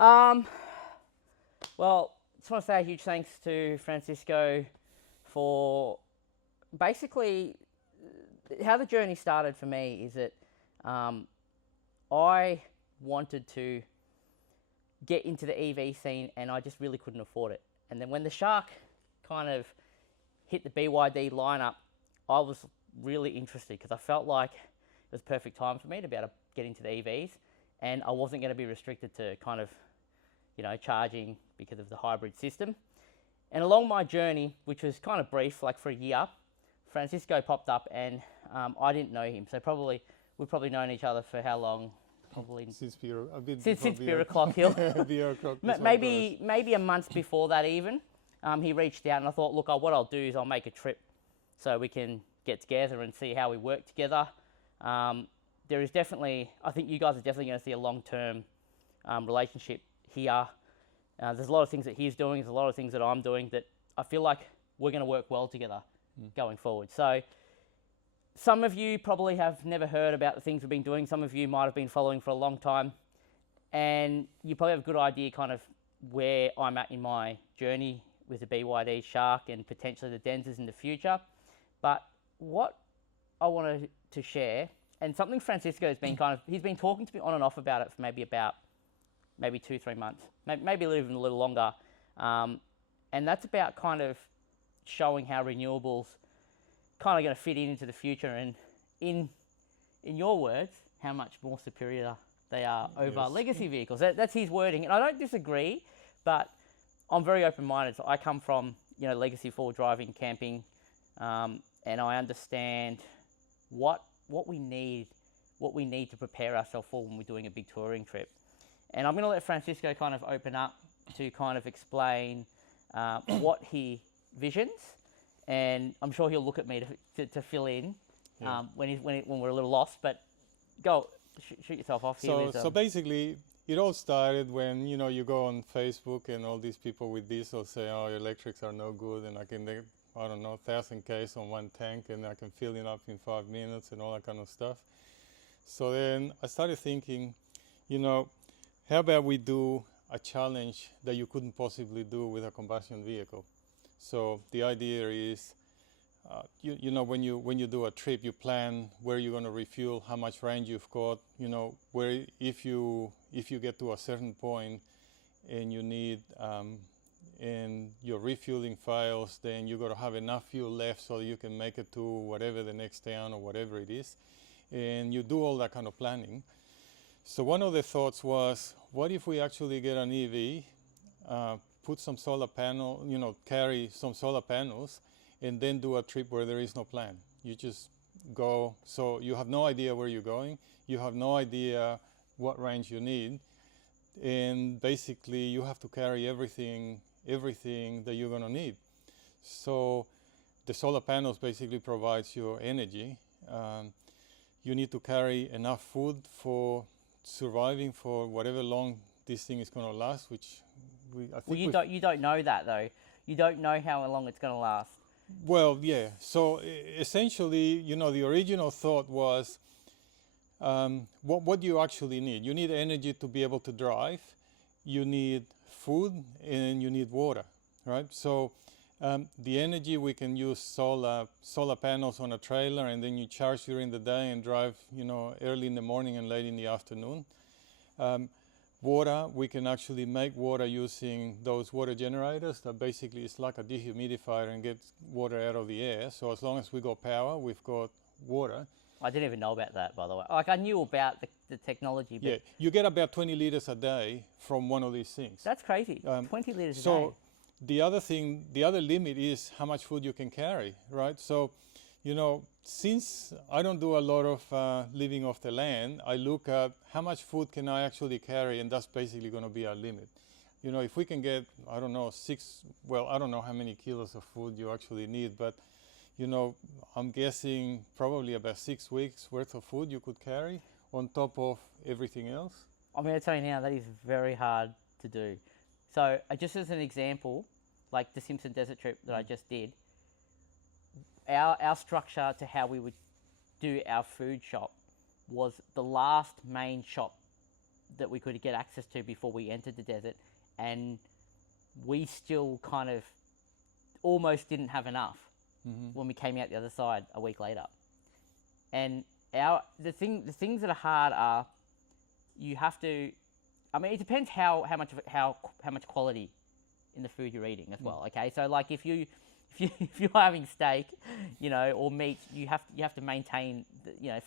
Um, well, just want to say a huge thanks to Francisco for basically how the journey started for me is that I wanted to get into the EV scene and I just really couldn't afford it. And then when the Shark kind of hit the BYD lineup, I was really interested because I felt like it was perfect time for me to be able to get into the EVs, and I wasn't going to be restricted to kind of, charging because of the hybrid system. And along my journey, which was kind of brief, like for a year, Francisco popped up, and I didn't know him. So we've probably known each other for how long? Probably Since beer, a bit since before Beer O'Clock Hill. beer o'clock. maybe a month before that even. He reached out, and I thought, look, what I'll do is I'll make a trip so we can get together and see how we work together. There is definitely, I think you guys are definitely going to see a long-term relationship here. There's a lot of things that he's doing, there's a lot of things that I'm doing that I feel like we're going to work well together going forward. So some of you probably have never heard about the things we've been doing. Some of you might have been following for a long time, and you probably have a good idea kind of where I'm at in my journey with the BYD Shark and potentially the Denzas in the future. But what I wanted to share, and something Francisco has been he's been talking to me on and off about it for maybe 2-3 months, maybe even a little longer. And that's about kind of showing how renewables kind of going to fit into the future, and in your words, how much more superior they are over legacy vehicles. That's his wording, and I don't disagree, but I'm very open-minded. So I come from legacy forward driving, camping, and I understand what we need to prepare ourselves for when we're doing a big touring trip. And I'm going to let Francisco kind of open up to kind of explain what he visions, and I'm sure he'll look at me to fill in when we're a little lost. But go, shoot yourself off here. So basically, it all started when you go on Facebook and all these people with diesel say, "Oh, your electrics are no good," and I can get 1,000 Ks on one tank, and I can fill it up in 5 minutes and all that kind of stuff. So then I started thinking, how about we do a challenge that you couldn't possibly do with a combustion vehicle? So the idea is, when you do a trip, you plan where you're going to refuel, how much range you've got, where if you get to a certain point and you need and your refueling fails, then you got to have enough fuel left so you can make it to whatever the next town or whatever it is, and you do all that kind of planning. So one of the thoughts was, what if we actually get an EV, put some solar panel, carry some solar panels, and then do a trip where there is no plan. You just go, so you have no idea where you're going, you have no idea what range you need, and basically you have to carry everything that you're going to need. So the solar panels basically provides your energy. You need to carry enough food for surviving for whatever long this thing is going to last, which I think you don't know that though. You don't know how long it's going to last. Well, yeah. So essentially, the original thought was, what do you actually need? You need energy to be able to drive, you need food, and you need water, right? So the energy, we can use solar panels on a trailer, and then you charge during the day and drive, early in the morning and late in the afternoon. Water, we can actually make water using those water generators that basically is like a dehumidifier and gets water out of the air. So as long as we got power, we've got water. I didn't even know about that, by the way. Like, I knew about the technology, but Yeah, you get about 20 liters a day from one of these things. That's crazy. 20 liters a day. So the other limit is how much food you can carry, right? So, since I don't do a lot of living off the land, I look at how much food can I actually carry, and that's basically going to be our limit. If we can get, I don't know how many kilos of food you actually need, but I'm guessing probably about 6 weeks worth of food you could carry on top of everything else. I'm going to tell you now, that is very hard to do. So just as an example, like the Simpson Desert trip that I just did, our structure to how we would do our food shop was the last main shop that we could get access to before we entered the desert, and we still kind of almost didn't have enough when we came out the other side a week later. And the things that are hard are, you have to, I mean, it depends how much quality in the food you're eating as well. Okay, so like if you're having steak, or meat, you have to maintain,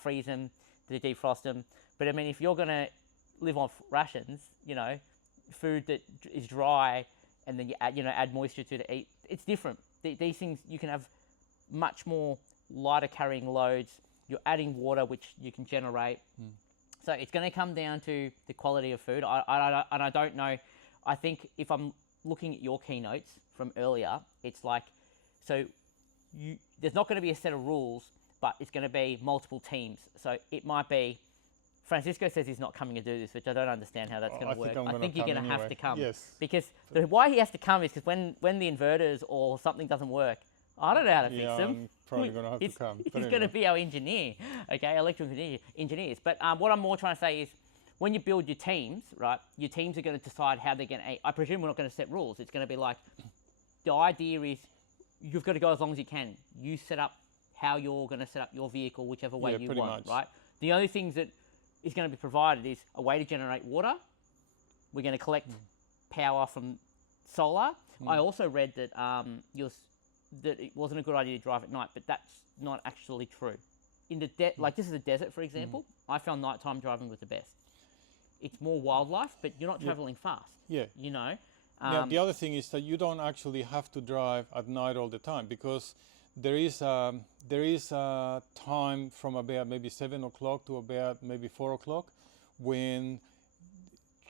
freeze them, to defrost them. But I mean, if you're gonna live on rations, food that is dry, and then you add moisture to it to eat, it's different. These things, you can have much more lighter carrying loads. You're adding water, which you can generate. So it's going to come down to the quality of food. I don't know. I think if I'm looking at your keynotes from earlier, it's like, so there's not going to be a set of rules, but it's going to be multiple teams. So it might be, Francisco says he's not coming to do this, which I don't understand how that's going to work. I think you're going to have to come. Yes. Because why he has to come is because when the inverters or something doesn't work, I don't know how to fix them. I'm probably going to have to come. He's going to be our engineer, okay, electrical engineers. But what I'm more trying to say is, when you build your teams, right, your teams are going to decide how they're going to eat. I presume we're not going to set rules. It's going to be like, the idea is you've got to go as long as you can. You set up how you're going to set up your vehicle, whichever way you want, right? The only things that is going to be provided is a way to generate water. We're going to collect power from solar. I also read that that it wasn't a good idea to drive at night, but that's not actually true. In the like this is a desert, for example, I found nighttime driving was the best. It's more wildlife, but you're not traveling fast. Yeah. Now, the other thing is that you don't actually have to drive at night all the time, because there is a time from about maybe 7 o'clock to about maybe 4 o'clock when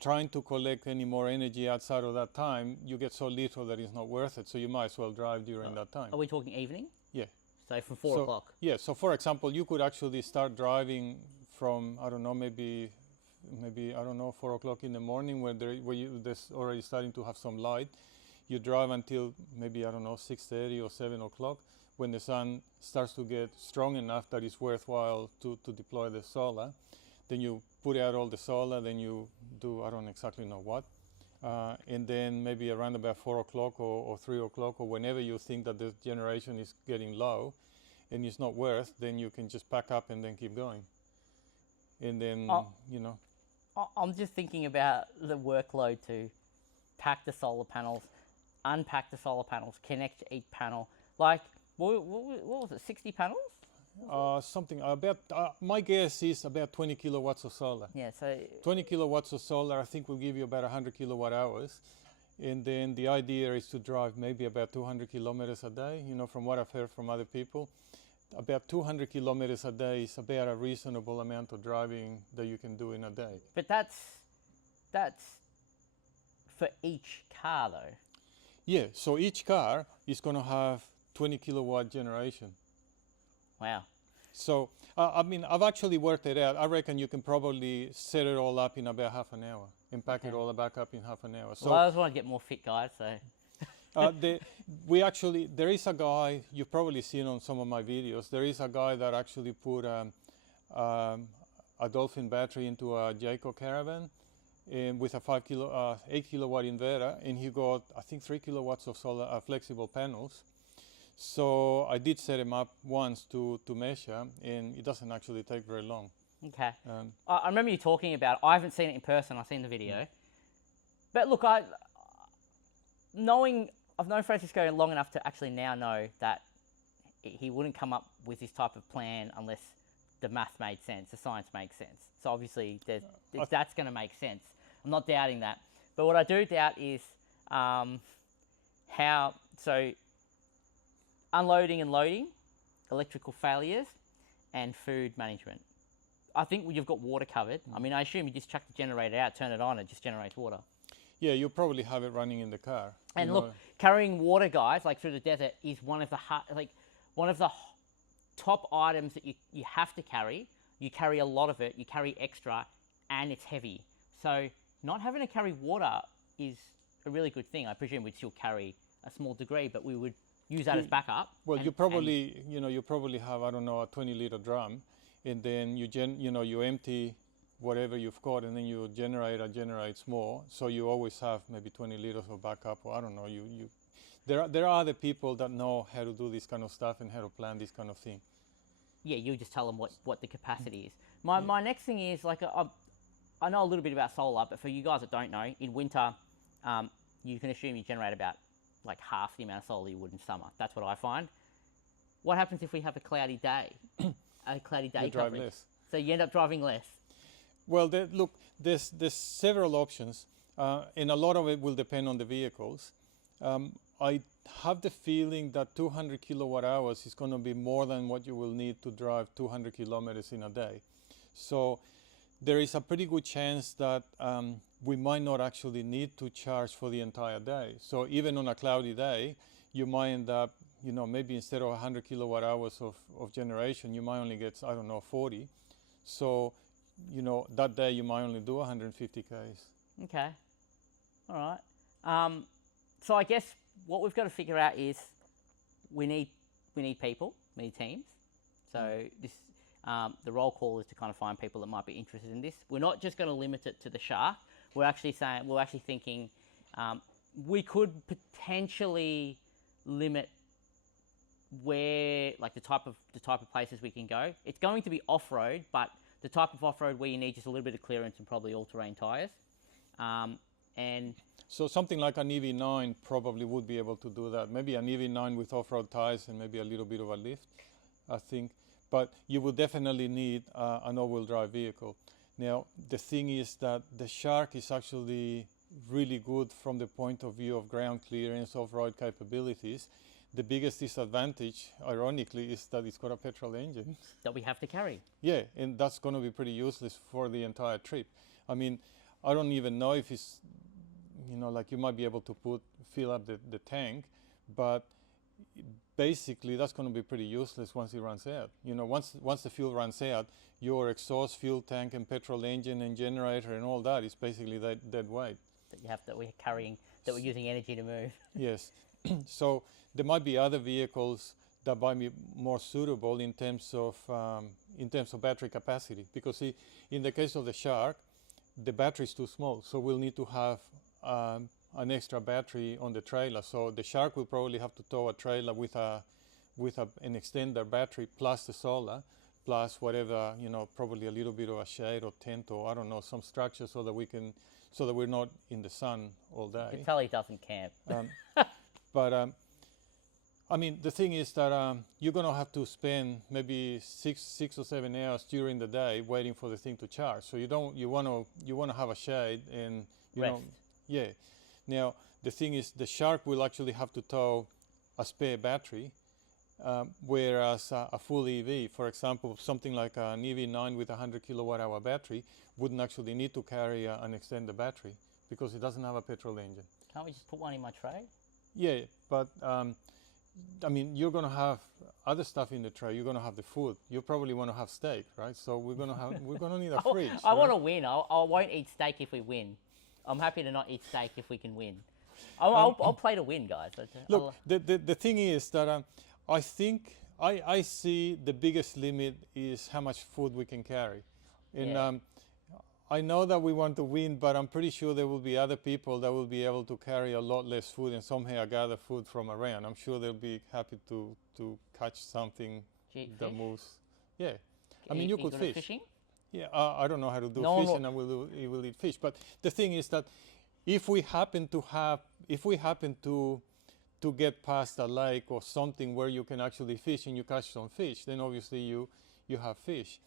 trying to collect any more energy outside of that time, you get so little that it's not worth it. So you might as well drive during that time. Are we talking evening? Yeah. So from 4 o'clock? Yeah. So for example, you could actually start driving from, I don't know, maybe I don't know, 4 o'clock in the morning where there's already starting to have some light. You drive until maybe, I don't know, 6:30 or 7 o'clock, when the sun starts to get strong enough that it's worthwhile to deploy the solar. Then you put out all the solar, then you do, I don't exactly know what. And then maybe around about 4 o'clock or 3 o'clock, or whenever you think that the generation is getting low and it's not worth, then you can just pack up and then keep going. And then, I'm just thinking about the workload to pack the solar panels, unpack the solar panels, connect to each panel. Like, what was it, 60 panels? Something about, my guess is about 20 kilowatts of solar. Yeah, so 20 kilowatts of solar, I think, will give you about 100 kilowatt hours. And then the idea is to drive maybe about 200 kilometers a day. From what I've heard from other people, about 200 kilometers a day is about a reasonable amount of driving that you can do in a day. But that's for each car, though. Yeah, so each car is going to have 20 kilowatt generation. Wow. So, I've actually worked it out. I reckon you can probably set it all up in about half an hour and pack it all back up in half an hour. So, well, I just want to get more fit, guys, so... there is a guy, you've probably seen on some of my videos, there is a guy that actually put a Dolphin battery into a Jayco Caravan and with a 8 kilowatt inverter, and he got, I think, 3 kilowatts of solar flexible panels. So I did set him up once to measure, and it doesn't actually take very long. Okay. I remember you talking about it. I haven't seen it in person. I've seen the video. But look, I've known Francisco long enough to actually now know that he wouldn't come up with this type of plan unless the math made sense, the science makes sense. So obviously that's going to make sense. I'm not doubting that. But what I do doubt is unloading and loading, electrical failures, and food management. I think you've got water covered. I mean, I assume you just chuck the generator out, turn it on, it just generates water. Yeah, you'll probably have it running in the car. And look, carrying water, guys, like through the desert, is one of the top items that you have to carry. You carry a lot of it, you carry extra, and it's heavy. So not having to carry water is a really good thing. I presume we'd still carry a small degree, but we would use that as backup. Well, you probably have, I don't know, a 20-liter drum, and then you empty whatever you've caught, and then your generator generates more, so you always have maybe 20 liters of backup, or I don't know. There are other people that know how to do this kind of stuff and how to plan this kind of thing. Yeah, you just tell them what the capacity is. My next thing is, like, I know a little bit about solar, but for you guys that don't know, in winter, you can assume you generate about like half the amount of solar you would in summer. That's what I find. What happens if we have a cloudy day? A cloudy day You drive coverage. less. So you end up driving less. Well, look, there's several options, and a lot of it will depend on the vehicles. I have the feeling that 200 kilowatt hours is going to be more than what you will need to drive 200 kilometers in a day. So there is a pretty good chance that we might not actually need to charge for the entire day. So even on a cloudy day, you might end up, maybe instead of 100 kilowatt hours of generation, you might only get, I don't know, 40. So, that day you might only do 150 Ks. Okay. All right. So I guess what we've got to figure out is we need people, we need teams. So this the roll call is to kind of find people that might be interested in this. We're not just going to limit it to the shark. We're actually thinking we could potentially limit where, like, the type of places we can go. It's going to be off-road, but the type of off-road where you need just a little bit of clearance and probably all-terrain tires. And so something like an EV9 probably would be able to do that. Maybe an EV9 with off-road tires and maybe a little bit of a lift, I think. But you will definitely need an all-wheel drive vehicle. Now, the thing is that the Shark is actually really good from the point of view of ground clearance, off-road capabilities. The biggest disadvantage, ironically, is that it's got a petrol engine. That we have to carry. Yeah, and that's going to be pretty useless for the entire trip. I mean, I don't even know if it's, like you might be able to fill up the tank, but basically that's going to be pretty useless once it runs out. Once the fuel runs out, your exhaust, fuel tank, and petrol engine and generator and all that is basically dead weight. That we're carrying, that we're using energy to move. Yes. So there might be other vehicles that might be more suitable in terms of battery capacity, because in the case of the Shark, the battery is too small, so we'll need to have an extra battery on the trailer. So the Shark will probably have to tow a trailer with an extender battery plus the solar, plus whatever, probably a little bit of a shade or tent or I don't know, some structure so that we're not in the sun all day. You can tell he doesn't camp. But I mean, the thing is that you're going to have to spend maybe six or 7 hours during the day waiting for the thing to charge. So you want to have a shade and Rest. Yeah. Now the thing is, the Shark will actually have to tow a spare battery, whereas a full EV, for example, something like an EV9 with a 100 kilowatt hour battery, wouldn't actually need to carry an extender battery because it doesn't have a petrol engine. Can't we just put one in my tray? Yeah, but I mean, you're going to have other stuff in the tray. You're going to have the food. You probably want to have steak, right? So we're going to need a fridge. I want to win. I won't eat steak if we win. I'm happy to not eat steak if we can win. I'll play to win, guys. Look, the thing is that I think I see the biggest limit is how much food we can carry. And Yeah. I know that we want to win, but I'm pretty sure there will be other people that will be able to carry a lot less food and somehow gather food from around. I'm sure they'll be happy to catch something that moves. Yeah, I mean, you could fish. Fishing? Yeah, I don't know how to do No, fishing, and we will eat fish. But the thing is that if we happen to get past a lake or something where you can actually fish and you catch some fish, then obviously you have fish.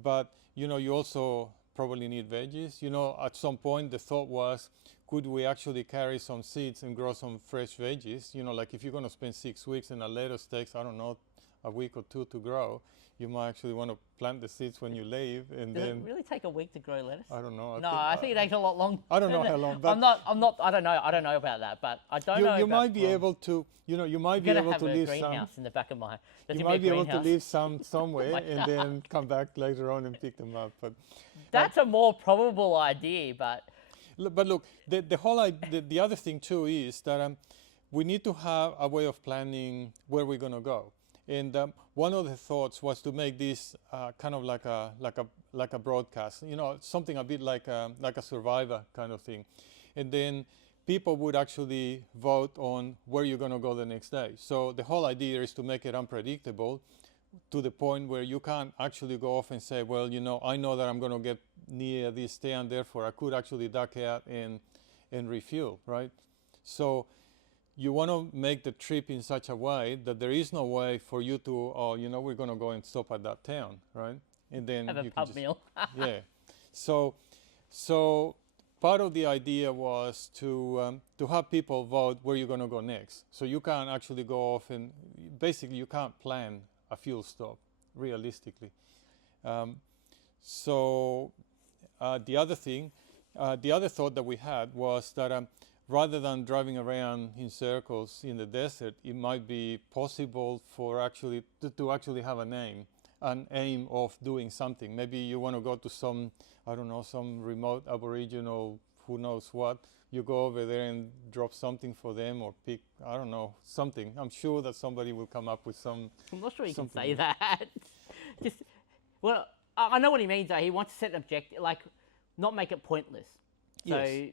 But you also probably need veggies. At some point the thought was, could we actually carry some seeds and grow some fresh veggies? Like if you're going to spend 6 weeks and a lettuce takes, I don't know, a week or two to grow, you might actually want to plant the seeds when you leave, and Does then it really take a week to grow lettuce? I don't know. I think it takes a lot longer. I don't know how long. But I don't know about that, but I don't know. You might be able to, you might be able to leave some. Greenhouse in the back of my. You might be able to leave some somewhere and then come back later on and pick them up. But that's a more probable idea, but. But look, the whole the other thing too is that we need to have a way of planning where we're going to go. And one of the thoughts was to make this kind of like a broadcast, you know, something a bit like a Survivor kind of thing. And then people would actually vote on where you're going to go the next day. So the whole idea is to make it unpredictable to the point where you can't actually go off and say, well, you know, I know that I'm going to get near this town, therefore I could actually duck out and refuel, right? So you want to make the trip in such a way that there is no way for you to, oh, you know, we're going to go and stop at that town, right? And then Have a you pub can just, meal. yeah. So part of the idea was to have people vote where you're going to go next. So you can't actually go off and basically you can't plan a fuel stop realistically. So the other thing, the other thought that we had was that rather than driving around in circles in the desert, it might be possible for actually to actually have an aim of doing something. Maybe you want to go to some, I don't know, some remote Aboriginal, who knows what. You go over there and drop something for them, or pick, I don't know, something. I'm sure that somebody will come up with some. I'm not sure you can something. say that. Just, well, I know what he means though. He wants to set an objective, like not make it pointless. So Yes.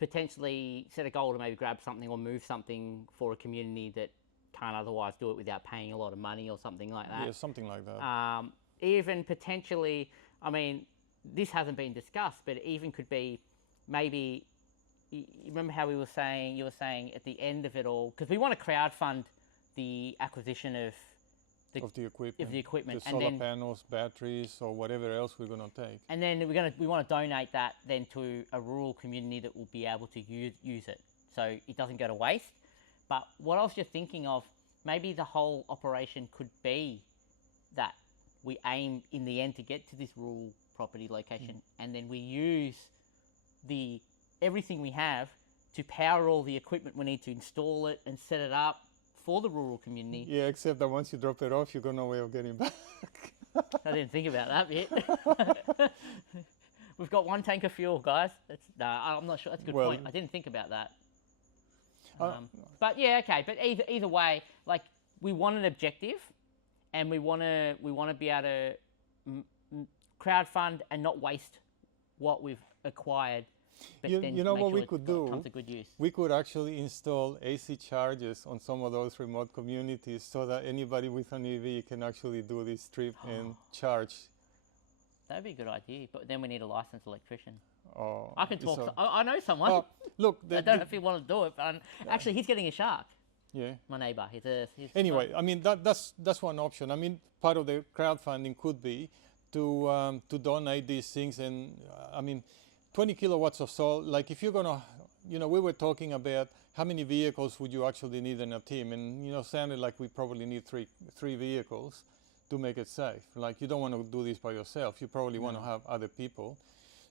potentially set a goal to maybe grab something or move something for a community that can't otherwise do it without paying a lot of money or something like that. Yeah, something like that. Even potentially, I mean, this hasn't been discussed, but it even could be maybe. You remember how you were saying at the end of it all, because we want to crowdfund the acquisition of the equipment, the and solar then panels, batteries, or whatever else we're going to take. and then we want to donate that then to a rural community that will be able to use it, so it doesn't go to waste. But what I was just thinking of, maybe the whole operation could be that we aim in the end to get to this rural property location, and then we use everything we have to power all the equipment we need to install it and set it up for the rural community. Yeah, except that once you drop it off, you've got no way of getting back. I didn't think about that bit. We've got one tank of fuel, guys. I'm not sure. That's a good point. I didn't think about that. But yeah, okay. But either way, like we want an objective, and we want to be able to crowdfund and not waste what we've acquired. But You know what we could do? Comes to good use. We could actually install AC chargers on some of those remote communities so that anybody with an EV can actually do this trip and charge. That'd be a good idea, but then we need a licensed electrician. Oh, I can talk. I know someone. Look, I don't know if he want to do it, but actually, he's getting a shark. Yeah. My neighbour. Anyway, I mean that's one option. I mean, part of the crowdfunding could be to donate these things, and I mean, 20 kilowatts of solar. Like if you're gonna, you know, we were talking about how many vehicles would you actually need in a team, and you know, sounded like we probably need three vehicles to make it safe. Like you don't want to do this by yourself. You probably want to have other people.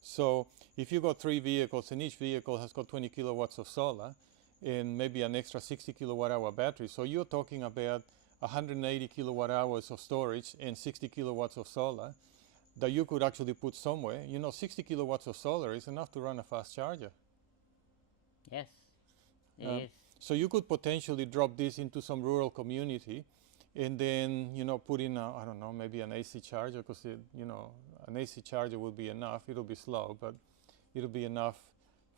So if you got 3 vehicles and each vehicle has got 20 kilowatts of solar and maybe an extra 60 kilowatt hour battery, so you're talking about 180 kilowatt hours of storage and 60 kilowatts of solar that you could actually put somewhere. You know, 60 kilowatts of solar is enough to run a fast charger. Yes, it is. So you could potentially drop this into some rural community and then, you know, put in, I don't know, maybe an AC charger, because, you know, an AC charger will be enough. It'll be slow, but it'll be enough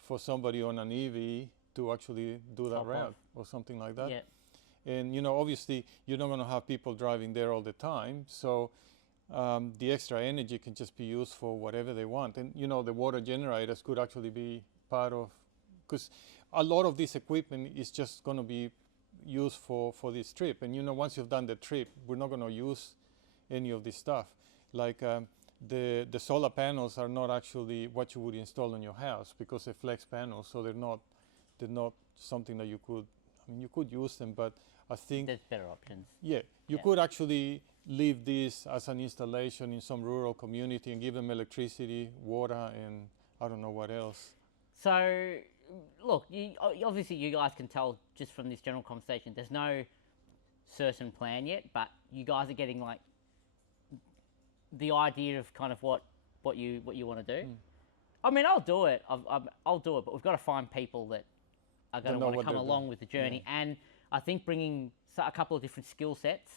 for somebody on an EV to actually do that route or something like that. Yeah. And, you know, obviously, you're not going to have people driving there all the time. So the extra energy can just be used for whatever they want. And, you know, the water generators could actually be part of, because a lot of this equipment is just going to be used for this trip. And, you know, once you've done the trip, we're not going to use any of this stuff. Like the solar panels are not actually what you would install in your house, because they're flex panels, so they're not something that you could, I mean, you could use them, but I think There's better options. yeah, you could actually leave this as an installation in some rural community and give them electricity, water, and I don't know what else. So, look, obviously you guys can tell just from this general conversation, there's no certain plan yet, but you guys are getting like the idea of kind of what you want to do. I mean, I'll do it. I'll do it, but we've got to find people that are going to want to come along with the journey. And I think bringing a couple of different skill sets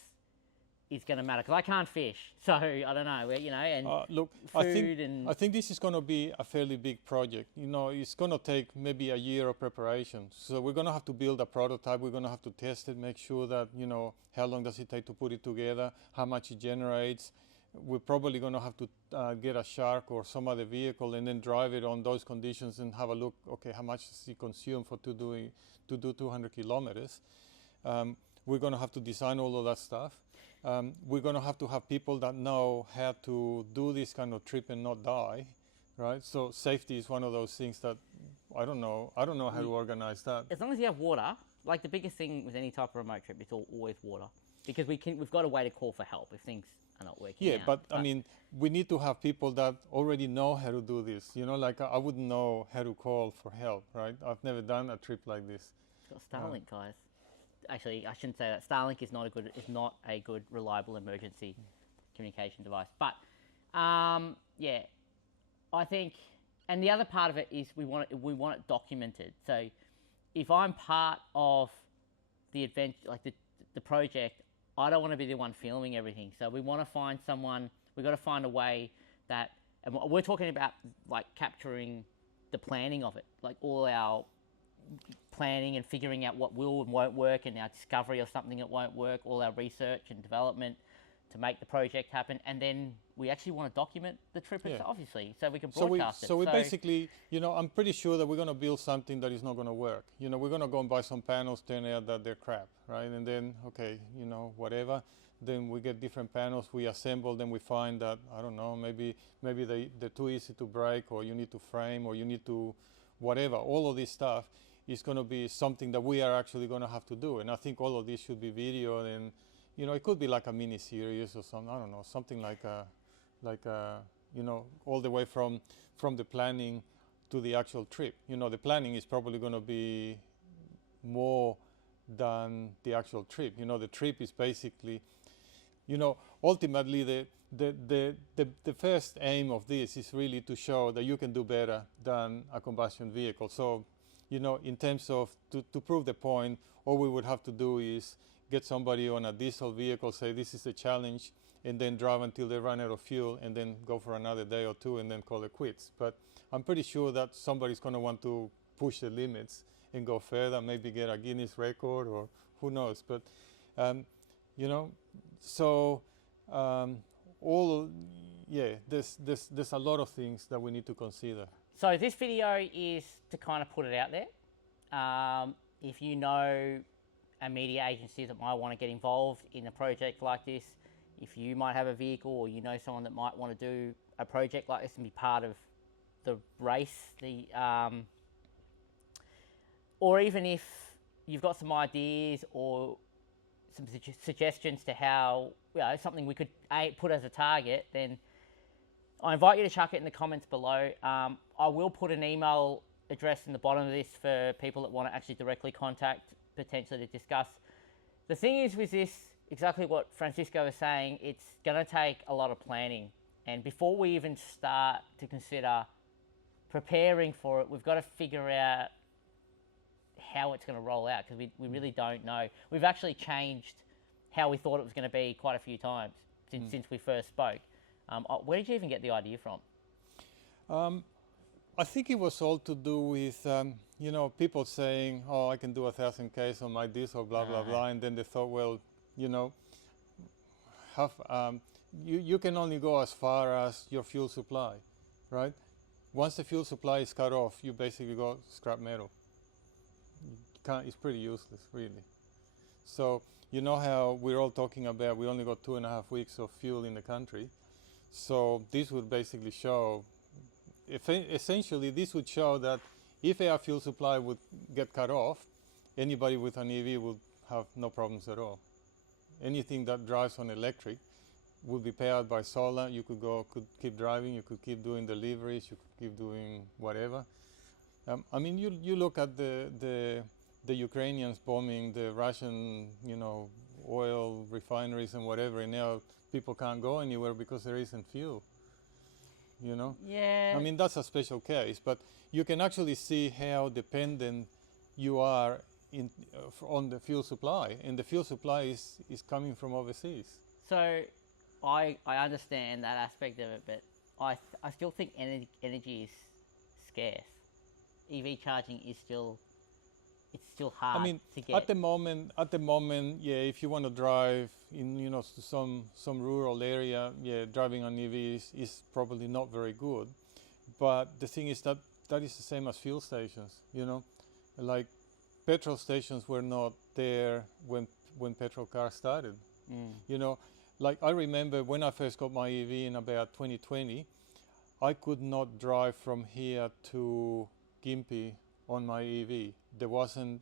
is going to matter, because I can't fish, so I don't know. You know, and Look, food I think this is going to be a fairly big project. You know, it's going to take maybe a year of preparation. So we're going to have to build a prototype. We're going to have to test it, make sure that, you know, how long does it take to put it together, how much it generates. We're probably going to have to get a shark or some other vehicle and then drive it on those conditions and have a look. Okay, how much does it consume for to do 200 kilometers? We're going to have to design all of that stuff. We're going to have people that know how to do this kind of trip and not die, right? So safety is one of those things that I don't know how to organize that. As long as you have water, like the biggest thing with any type of remote trip, it's always water, because we've got a way to call for help if things are not working. Yeah, out. but I mean, we need to have people that already know how to do this. You know, like I wouldn't know how to call for help, right? I've never done a trip like this. It's got Starlink, guys. Actually, I shouldn't say that. Starlink is not a good reliable emergency communication device. But yeah, I think, and the other part of it is we want it documented. So if I'm part of the adventure, like the project, I don't want to be the one filming everything. So we want to find someone. We've got to find a way that, and we're talking about like capturing the planning of it, like all our planning and figuring out what will and won't work, and our discovery of something that won't work, all our research and development to make the project happen. And then we actually want to document the trip, obviously, so we can broadcast it. So we basically, you know, I'm pretty sure that we're going to build something that is not going to work. You know, we're going to go and buy some panels, turn out that they're crap, right? And then, okay, you know, whatever. Then we get different panels, we assemble them, we find that, I don't know, maybe they're too easy to break, or you need to frame, or you need to whatever. All of this stuff is going to be something that we are actually going to have to do. And I think all of this should be videoed, and, you know, it could be like a mini series or something, I don't know, something like you know, all the way from the planning to the actual trip. You know, the planning is probably going to be more than the actual trip. You know, the trip is basically, you know, ultimately the first aim of this is really to show that you can do better than a combustion vehicle. So, you know, in terms of to prove the point, all we would have to do is get somebody on a diesel vehicle, say this is the challenge, and then drive until they run out of fuel, and then go for another day or two and then call it quits. But I'm pretty sure that somebody's going to want to push the limits and go further, maybe get a Guinness record, or who knows. But, you know, so there's a lot of things that we need to consider. So this video is to kind of put it out there. If you know a media agency that might want to get involved in a project like this, if you might have a vehicle, or you know someone that might want to do a project like this and be part of the race, or even if you've got some ideas or some suggestions to how, you know, something we could put as a target, then I invite you to chuck it in the comments below. I will put an email address in the bottom of this for people that want to actually directly contact, potentially to discuss. The thing is with this, exactly what Francisco was saying, it's going to take a lot of planning. And before we even start to consider preparing for it, we've got to figure out how it's going to roll out, because we really don't know. We've actually changed how we thought it was going to be quite a few times since we first spoke. Where did you even get the idea from? I think it was all to do with, you know, people saying, oh, I can do 1,000 Ks on my diesel, blah, blah, blah. And then they thought, well, you know, you can only go as far as your fuel supply, right? Once the fuel supply is cut off, you basically go scrap metal. It's pretty useless, really. So, you know how we're all talking about we only got 2.5 weeks of fuel in the country. So this would basically show, essentially this would show that if our fuel supply would get cut off, anybody with an EV would have no problems at all. Anything that drives on electric would be powered by solar. You could keep driving, you could keep doing deliveries, you could keep doing whatever. I mean, you look at the Ukrainians bombing the Russian, you know, oil refineries and whatever, and now people can't go anywhere because there isn't fuel, you know? Yeah. I mean, that's a special case, but you can actually see how dependent you are on the fuel supply, and the fuel supply is coming from overseas. So I understand that aspect of it, but I still think energy is scarce. EV charging is still hard I mean, to get. at the moment, yeah, if you want to drive in, to some rural area, yeah, driving on EV is probably not very good. But the thing is that is the same as fuel stations, like petrol stations were not there when petrol cars started. Like I remember when I first got my EV in about 2020, I could not drive from here to Gympie on my EV. There wasn't,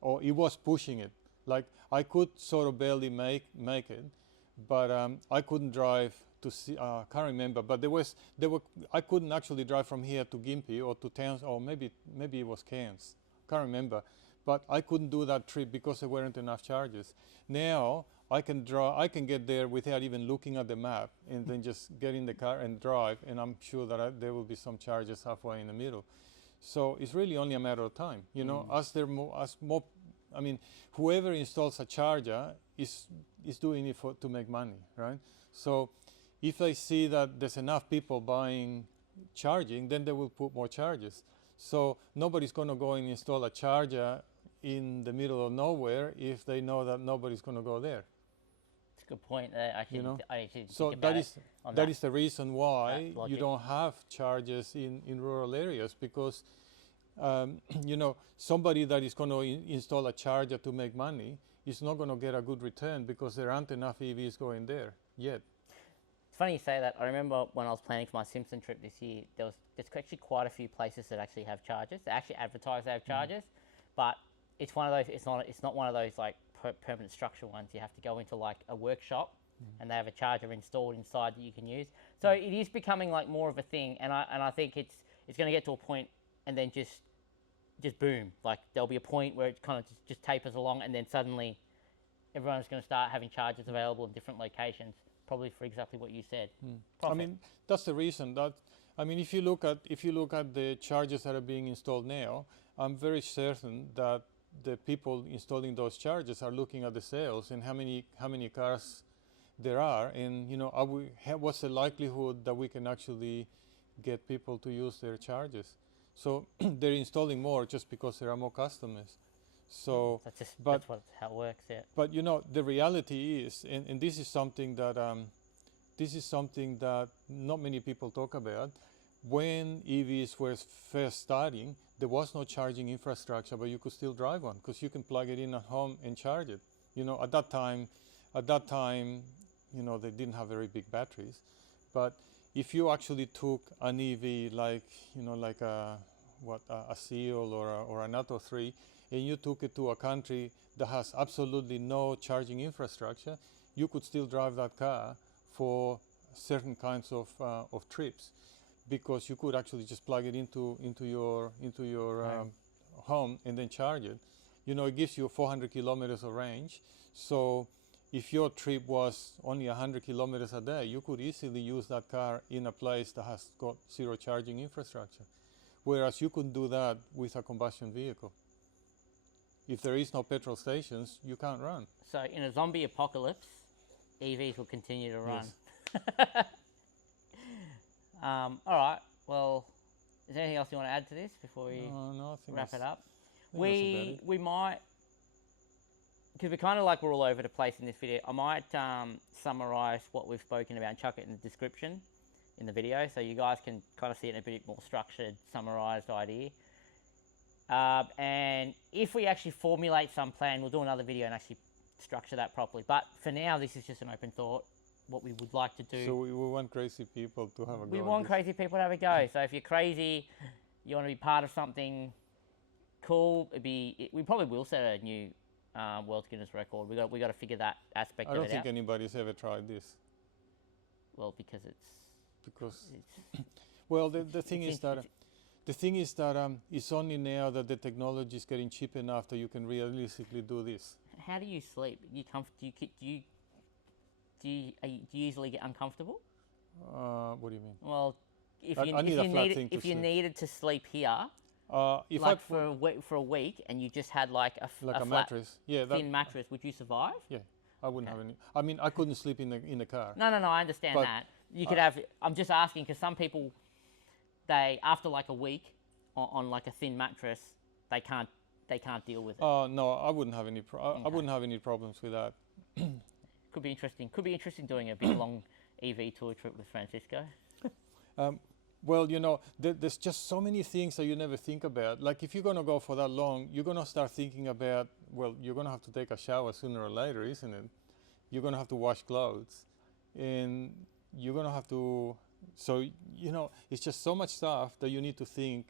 or it was pushing it. Like I could sort of barely make it, but I couldn't drive to see. Can't remember, but there were. I couldn't actually drive from here to Gympie or to Towns, or maybe it was Cairns. Can't remember, but I couldn't do that trip because there weren't enough charges. Now I can get there without even looking at the map, and then just get in the car and drive, and I'm sure that there will be some charges halfway in the middle. So it's really only a matter of time, as more, I mean, whoever installs a charger is doing it to make money, right? So if they see that there's enough people buying charging, then they will put more charges. So nobody's going to go and install a charger in the middle of nowhere if they know that nobody's going to go there. It's a good point. I should So think about that is the reason why you logic. don't have chargers in rural areas, because somebody that is going to install a charger to make money is not going to get a good return because there aren't enough EVs going there yet. It's funny you say that. I remember when I was planning for my Simpson trip this year, there's actually quite a few places that actually have chargers. They actually advertise they have chargers, but it's one of those. It's not one of those like permanent structural ones. You have to go into like a workshop, and they have a charger installed inside that you can use. So it is becoming like more of a thing, and I think it's going to get to a point, and then just boom. Like there'll be a point where it kind of just tapers along, and then suddenly everyone's going to start having chargers available in different locations. Probably for exactly what you said. I mean, that's the reason. If you look at the chargers that are being installed now, I'm very certain that the people installing those chargers are looking at the sales and how many cars there are, and what's the likelihood that we can actually get people to use their chargers. So they're installing more just because there are more customers. So that's how it works. Yeah. But the reality is, and this is something that not many people talk about. When EVs were first starting, there was no charging infrastructure, but you could still drive one because you can plug it in at home and charge it. At that time, they didn't have very big batteries. But if you actually took an EV like a Seal or an Atto 3, and you took it to a country that has absolutely no charging infrastructure, you could still drive that car for certain kinds of trips, because you could actually just plug it into your home and then charge it. It gives you 400 kilometers of range. So if your trip was only 100 kilometers a day, you could easily use that car in a place that has got zero charging infrastructure. Whereas you couldn't do that with a combustion vehicle. If there is no petrol stations, you can't run. So in a zombie apocalypse, EVs will continue to run. Yes. All right. Well, is there anything else you want to add to this before we No, I think wrap it up? We might, because we're all over the place in this video. I might summarize what we've spoken about and chuck it in the description in the video, so you guys can kind of see it in a bit more structured, summarized idea. And if we actually formulate some plan, we'll do another video and actually structure that properly. But for now, this is just an open thought, what we would like to do. So we want crazy people to have a go. We want crazy people to have a go. So if you're crazy, you want to be part of something cool, we probably will set a new World Guinness record. We got to figure that aspect of it out. I don't think anybody's ever tried this. Well, because well, the thing is that it's only now that the technology is getting cheap enough that you can realistically do this. How do you sleep? Do you easily get uncomfortable? What do you mean? Well, if you needed to sleep here, for a week, and you just had like a flat, mattress, thin mattress, would you survive? Yeah, I wouldn't have any. I mean, I couldn't sleep in the car. No, I understand that. You could have. I'm just asking because some people, they after like a week on like a thin mattress, they can't deal with it. Oh no, I wouldn't have any. I wouldn't have any problems with that. Could be interesting. Could be interesting doing a big long EV tour trip with Francisco. Well, you know, there's just so many things that you never think about. Like if you're going to go for that long, you're going to start thinking about, well, you're going to have to take a shower sooner or later, isn't it? You're going to have to wash clothes. And you're going to have to, so, you know, it's just so much stuff that you need to think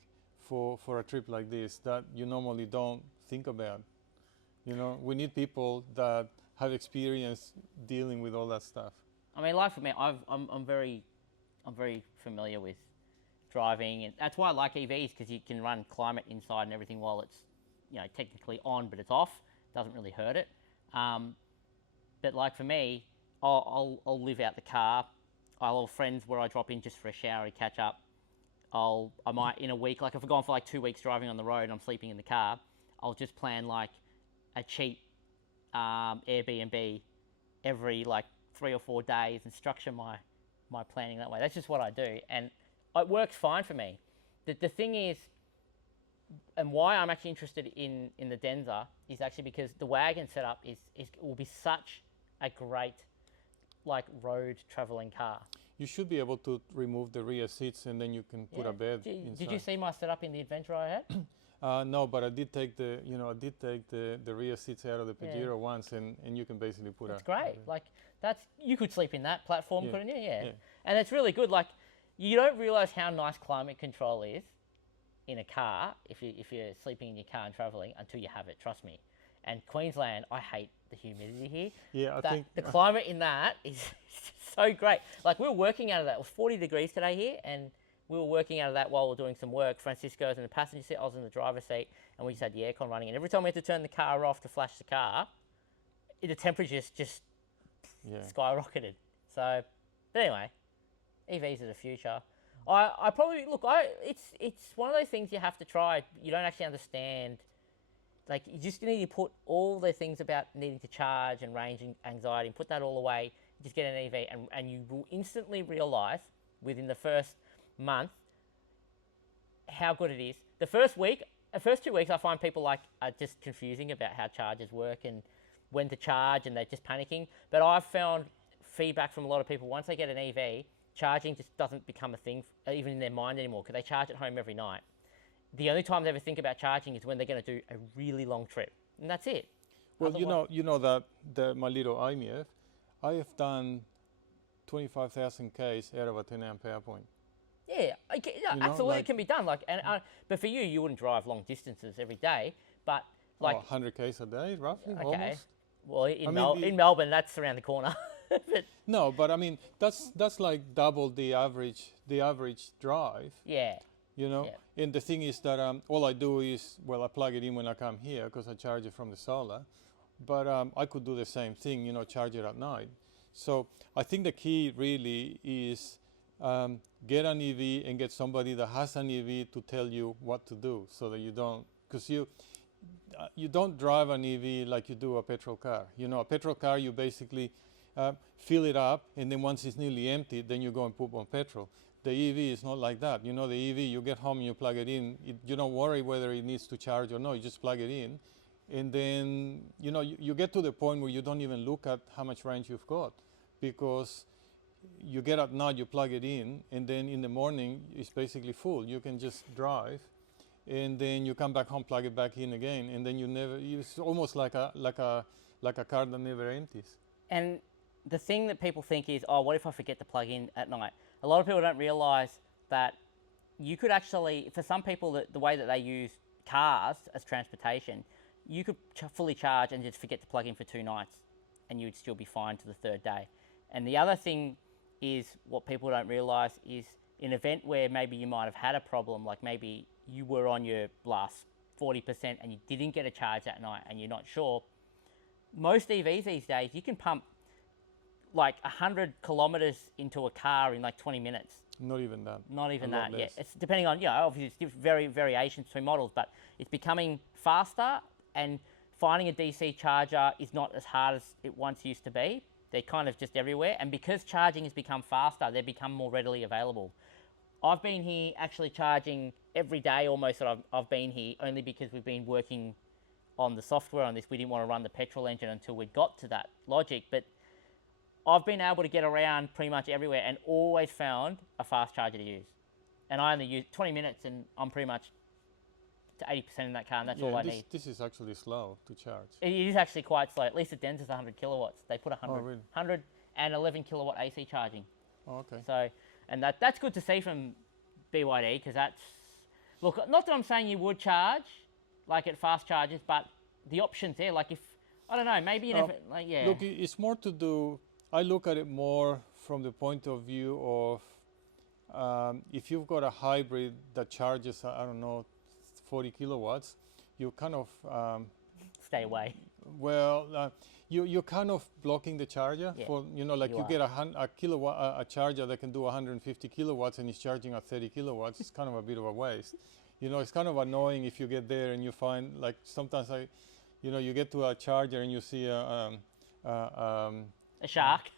for a trip like this that you normally don't think about. You know, we need people that have experience dealing with all that stuff. I mean, like for me, I'm very familiar with driving, and that's why I like EVs because you can run climate inside and everything while it's, you know, technically on, but it's off. Doesn't really hurt it. But like for me, I'll live out the car. I'll have friends where I drop in just for a shower and catch up. I might in a week, like if I've gone for like 2 weeks driving on the road and I'm sleeping in the car, I'll just plan like a cheap Airbnb every like 3 or 4 days and structure my planning that way. That's just what I do, and it works fine for me. The thing is, and why I'm actually interested in the Denza is actually because the wagon setup will be such a great like road traveling car. You should be able to remove the rear seats and then you can put a bed inside. Did you see my setup in the adventure I had? No, but I did take the rear seats out of the Pajero once, and you can basically put It's great. Like you could sleep in that platform, Yeah. couldn't you? Yeah. And it's really good. Like you don't realize how nice climate control is in a car if you're sleeping in your car and traveling until you have it. Trust me. And Queensland, I hate the humidity here. Yeah, I think the climate in that is so great. Like we were working out of that. It was 40 degrees today here, and we were working out of that while we were doing some work. Francisco was in the passenger seat, I was in the driver's seat, and we just had the aircon running. And every time we had to turn the car off to flash the car, the temperature just skyrocketed. So, but anyway, EVs are the future. I probably look. It's one of those things you have to try. You don't actually understand. Like you just need to put all the things about needing to charge and range and anxiety and put that all away. Just get an EV, and you will instantly realise within the first month how good it is. The first 2 weeks, I find people are just confusing about how chargers work and when to charge, and they're just panicking. But I've found feedback from a lot of people once they get an EV, charging just doesn't become a thing even in their mind anymore because they charge at home every night. The only time they ever think about charging is when they're going to do a really long trip, and that's it. Well, you know that my little IMF, I have done 25,000 Ks out of a 10 amp power point. Yeah, absolutely, it can be done. But for you wouldn't drive long distances every day. But 100 Ks a day, roughly. Okay. Almost. Well, in Melbourne, that's around the corner. No, but I mean that's like double the average drive. Yeah. You know, and the thing is that all I do is, I plug it in when I come here because I charge it from the solar, but I could do the same thing, you know, charge it at night. So I think the key really is get an EV and get somebody that has an EV to tell you what to do, so that you don't, because you don't drive an EV like you do a petrol car. You know, a petrol car, you basically fill it up, and then once it's nearly empty, then you go and put on petrol. The EV is not like that. You know, the EV, you get home and you plug it in. You don't worry whether it needs to charge or not. You just plug it in. And then, you know, you get to the point where you don't even look at how much range you've got, because you get at night, you plug it in, and then in the morning, it's basically full. You can just drive, and then you come back home, plug it back in again, and then it's almost like a car that never empties. And the thing that people think is, oh, what if I forget to plug in at night? A lot of people don't realise that you could actually, for some people, the way that they use cars as transportation, you could fully charge and just forget to plug in for 2 nights, and you would still be fine to the 3rd day. And the other thing is, what people don't realise is, in an event where maybe you might have had a problem, like maybe you were on your last 40% and you didn't get a charge that night and you're not sure, most EVs these days, you can pump like 100 kilometres into a car in like 20 minutes. Not even that. Not even that, yeah. It's depending on, obviously it's variations between models, but it's becoming faster, and finding a DC charger is not as hard as it once used to be. They're kind of just everywhere. And because charging has become faster, they become more readily available. I've been here actually charging every day almost that I've been here, only because we've been working on the software on this. We didn't want to run the petrol engine until we got to that logic. But I've been able to get around pretty much everywhere and always found a fast charger to use. And I only use 20 minutes and I'm pretty much to 80% in that car, and that's all I need. This is actually slow to charge. It is actually quite slow. At least the Denza's 100 kilowatts. They put 100, really? 111 kilowatt AC charging. Oh, okay. So, and that's good to see from BYD, because that's, look, not that I'm saying you would charge like at fast chargers, but the options there, like if, I don't know, maybe you never, like, yeah. Look, it's more to do, I look at it more from the point of view of if you've got a hybrid that charges, I don't know, 40 kilowatts, you kind of stay away. Well, you're kind of blocking the charger for, you know, like you get a kilowatt, a charger that can do 150 kilowatts and is charging at 30 kilowatts. It's kind of a bit of a waste. You know, it's kind of annoying if you get there and you find, like, sometimes you get to a charger and you see a shark.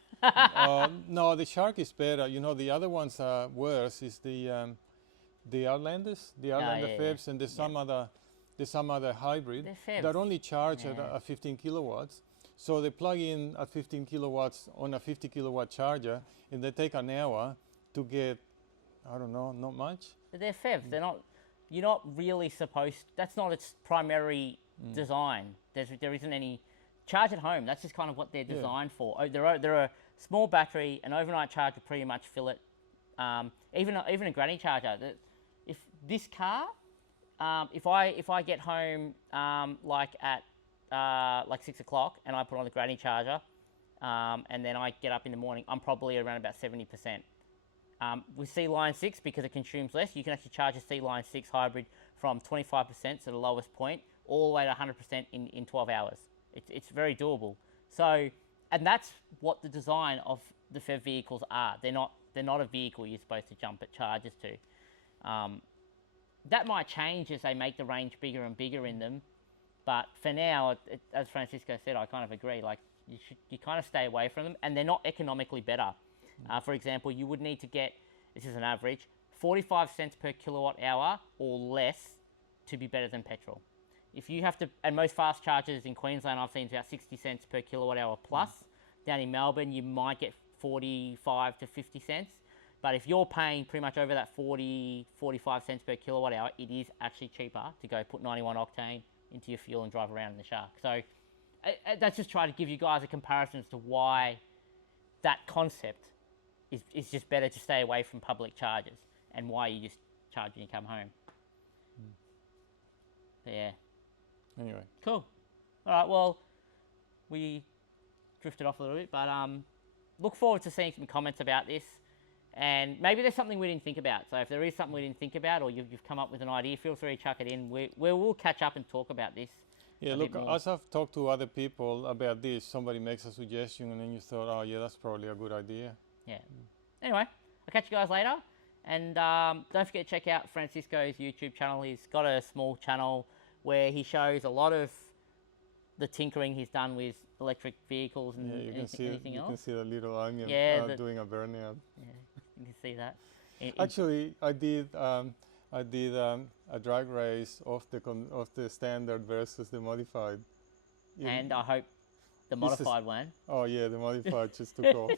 No, the shark is better. You know, the other ones are worse. Is the Outlanders, Febs, and there's some other hybrid that only charge at 15 kilowatts. So they plug in at 15 kilowatts on a 50 kilowatt charger, and they take an hour to get, I don't know, not much. But they're Febs. They're not. You're not really supposed. That's not its primary design. There isn't any charge at home. That's just kind of what they're designed for. Oh, they're a small battery, an overnight charge will pretty much fill it. Even a granny charger. If this car, if I get home like at like 6 o'clock and I put on the granny charger, and then I get up in the morning, I'm probably around about 70%. With C-Line 6, because it consumes less, you can actually charge a C-Line 6 hybrid from 25% to the lowest point all the way to 100% in 12 hours. It's very doable. So, and that's what the design of the FEV vehicles are. They're not a vehicle you're supposed to jump at chargers to. That might change as they make the range bigger and bigger in them, but for now, as Francisco said, I kind of agree. Like you kind of stay away from them, and they're not economically better. For example, you would need to get, this is an average, 45 cents per kilowatt hour or less to be better than petrol. If you have to, and most fast chargers in Queensland I've seen is about 60 cents per kilowatt hour plus. Down in Melbourne, you might get 45 to 50 cents. But if you're paying pretty much over that 40, 45 cents per kilowatt hour, it is actually cheaper to go put 91 octane into your fuel and drive around in the Shark. So that's just trying to give you guys a comparison as to why that concept is just better to stay away from public chargers and why you just charge when you come home. But yeah. Anyway. Cool. All right, well, we drifted off a little bit, but look forward to seeing some comments about this. And maybe there's something we didn't think about. So if there is something we didn't think about, or you've come up with an idea, feel free to chuck it in. We'll catch up and talk about this. Yeah, look, as I've talked to other people about this, somebody makes a suggestion and then you thought, oh yeah, that's probably a good idea. Yeah. Anyway, I'll catch you guys later. And don't forget to check out Francisco's YouTube channel. He's got a small channel where he shows a lot of the tinkering he's done with electric vehicles and anything else. You can see the little onion doing a burnout. Yeah, you can see that. Actually, I did a drag race of the standard versus the modified. And I hope the modified one. Oh yeah, the modified just took off.